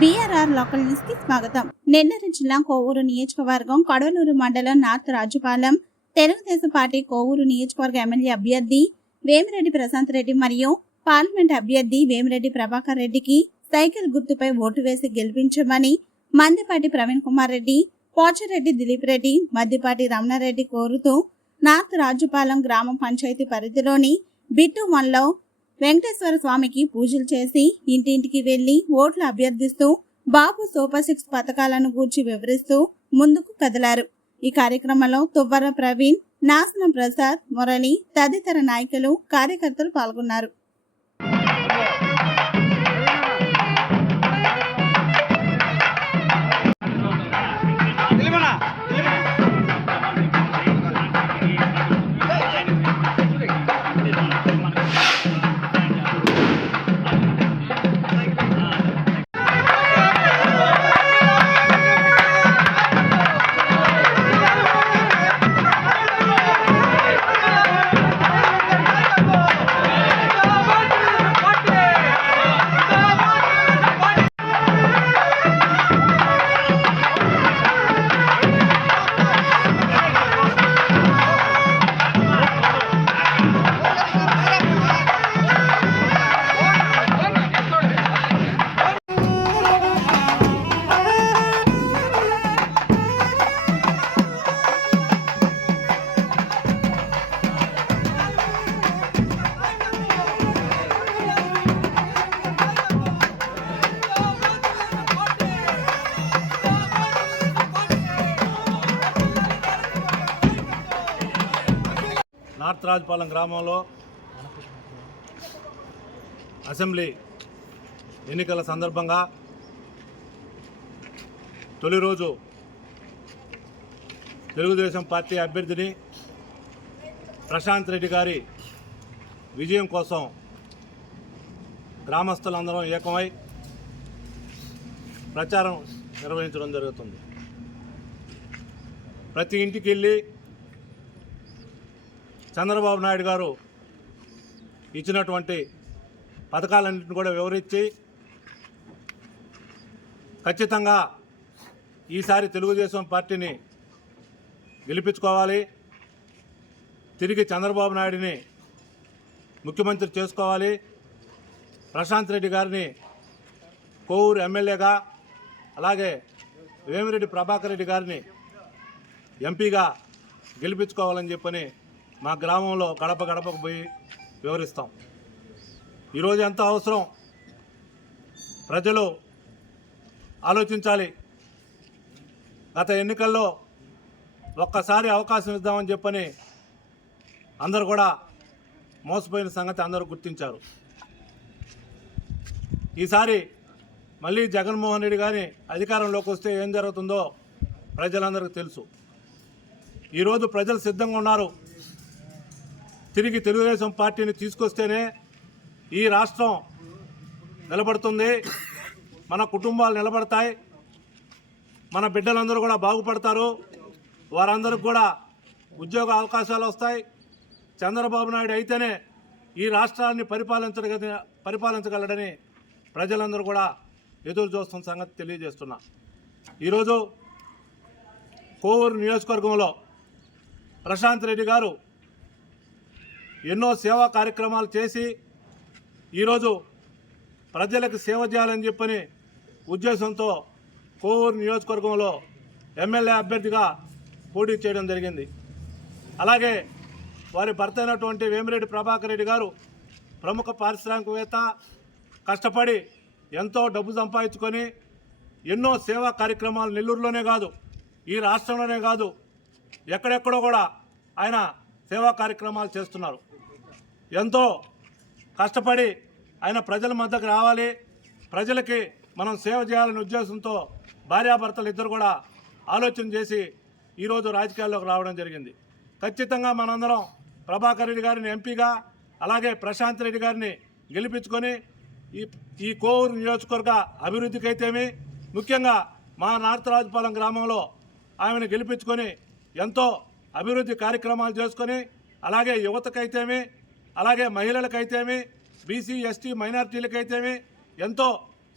BRR local న్యూస్కి స్వాగతం. నెల్లూరు జిల్లా కోవూరు నియోజకవర్గం కడవలూరు మండలం నార్త్ రాజుపాలెం తెలుగుదేశం పార్టీ కోవూరు నియోజకవర్గ ఎమ్మెల్యే అభ్యర్థి వేమిరెడ్డి ప్రశాంత్ రెడ్డి మరియు పార్లమెంట్ అభ్యర్థి వేమిరెడ్డి ప్రభాకర్ రెడ్డికి సైకిల్ గుర్తుపై ఓటు వేసి గెలిపించమని మందిపాటి ప్రవీణ్ కుమార్ రెడ్డి పోచరెడ్డి దిలీప్ రెడ్డి మద్దిపాటి రమణారెడ్డి కోరుతూ నార్త్ రాజుపాలెం గ్రామ పంచాయతీ పరిధిలోని బిట్టు వన్లో వెంకటేశ్వర స్వామికి పూజలు చేసి ఇంటింటికి వెళ్ళి ఓట్లు అభ్యర్థిస్తూ బాబు సూపర్ సిక్స్ పథకాలను గూర్చి వివరిస్తూ ముందుకు కదిలారు. ఈ కార్యక్రమంలో తువ్వర ప్రవీణ్ నాసనం ప్రసాద్ మురళి తదితర నాయకులు కార్యకర్తలు పాల్గొన్నారు. నార్త్ గ్రామంలో అసెంబ్లీ ఎన్నికల సందర్భంగా తొలి రోజు తెలుగుదేశం పార్టీ అభ్యర్థిని ప్రశాంత్ రెడ్డి గారి విజయం కోసం గ్రామస్తులందరం ఏకమై ప్రచారం నిర్వహించడం జరుగుతుంది. ప్రతి ఇంటికి వెళ్ళి చంద్రబాబు నాయుడు గారు ఇచ్చినటువంటి పథకాలన్నింటిని కూడా వివరించి ఖచ్చితంగా ఈసారి తెలుగుదేశం పార్టీని గెలిపించుకోవాలి. తిరిగి చంద్రబాబు నాయుడిని ముఖ్యమంత్రి చేసుకోవాలి. ప్రశాంత్ రెడ్డి గారిని కోవూరు ఎమ్మెల్యేగా అలాగే వేమిరెడ్డి ప్రభాకర్ రెడ్డి గారిని ఎంపీగా గెలిపించుకోవాలని చెప్పని మా గ్రామంలో గడప గడపకు పోయి వివరిస్తాం. ఈరోజు ఎంత అవసరం? ప్రజలు ఆలోచించాలి. గత ఎన్నికల్లో ఒక్కసారి అవకాశం ఇద్దామని చెప్పని అందరు కూడా మోసపోయిన సంగతి అందరూ గుర్తించారు. ఈసారి మళ్ళీ జగన్మోహన్ రెడ్డి కానీ అధికారంలోకి వస్తే ఏం జరుగుతుందో ప్రజలందరికీ తెలుసు. ఈరోజు ప్రజలు సిద్ధంగా ఉన్నారు. తిరిగి తెలుగుదేశం పార్టీని తీసుకొస్తేనే ఈ రాష్ట్రం నిలబడుతుంది మన కుటుంబాలు నిలబడతాయి మన బిడ్డలందరూ కూడా బాగుపడతారు వారందరికి కూడా ఉద్యోగ అవకాశాలు వస్తాయి. చంద్రబాబు నాయుడు అయితేనే ఈ రాష్ట్రాన్ని పరిపాలించగల పరిపాలించగలడని ప్రజలందరూ కూడా ఎదురు చూస్తున్న సంగతి తెలియజేస్తున్నా. ఈరోజు కోవూరు నియోజకవర్గంలో ప్రశాంత్ రెడ్డి గారు ఎన్నో సేవా కార్యక్రమాలు చేసి ఈరోజు ప్రజలకు సేవ చేయాలని చెప్పని ఉద్దేశంతో కోవూరు నియోజకవర్గంలో ఎమ్మెల్యే అభ్యర్థిగా పోటీ చేయడం జరిగింది. అలాగే వారి భర్త అయినటువంటి వేమిరెడ్డి ప్రభాకర్ రెడ్డి గారు ప్రముఖ పారిశ్రామికవేత్త కష్టపడి ఎంతో డబ్బు సంపాదించుకొని ఎన్నో సేవా కార్యక్రమాలు నెల్లూరులోనే కాదు ఈ రాష్ట్రంలోనే కాదు ఎక్కడెక్కడో కూడా ఆయన సేవా కార్యక్రమాలు చేస్తున్నారు. ఎంతో కష్టపడి ఆయన ప్రజల మధ్యకు రావాలి. ప్రజలకి మనం సేవ చేయాలనే ఉద్దేశంతో భార్యాభర్తలు ఇద్దరు కూడా ఆలోచన చేసి ఈరోజు రాజకీయాల్లోకి రావడం జరిగింది. ఖచ్చితంగా మనందరం ప్రభాకర్ రెడ్డి గారిని ఎంపీగా అలాగే ప్రశాంత్ రెడ్డి గారిని గెలిపించుకొని ఈ ఈ కోవూరు నియోజకవర్గ అభివృద్ధికి అయితేమి ముఖ్యంగా మా నార్త్ రాజపాలెం గ్రామంలో ఆమెను గెలిపించుకొని ఎంతో అభివృద్ధి కార్యక్రమాలు చేసుకొని అలాగే యువతకైతేమి అలాగే మహిళలకైతేమి బీసీ ఎస్టీ మైనార్టీలకైతేమి ఎంతో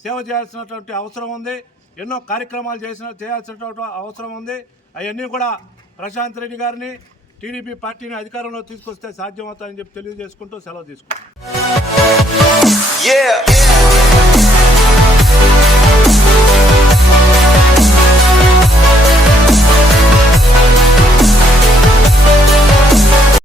సేవ చేయాల్సినటువంటి అవసరం ఉంది. ఎన్నో కార్యక్రమాలు చేసిన చేయాల్సినటువంటి అవసరం ఉంది. అవన్నీ కూడా ప్రశాంత్ రెడ్డి గారిని టీడీపీ పార్టీని అధికారంలో తీసుకొస్తే సాధ్యమవుతాయని చెప్పి తెలియజేసుకుంటూ సెలవు తీసుకుంటాం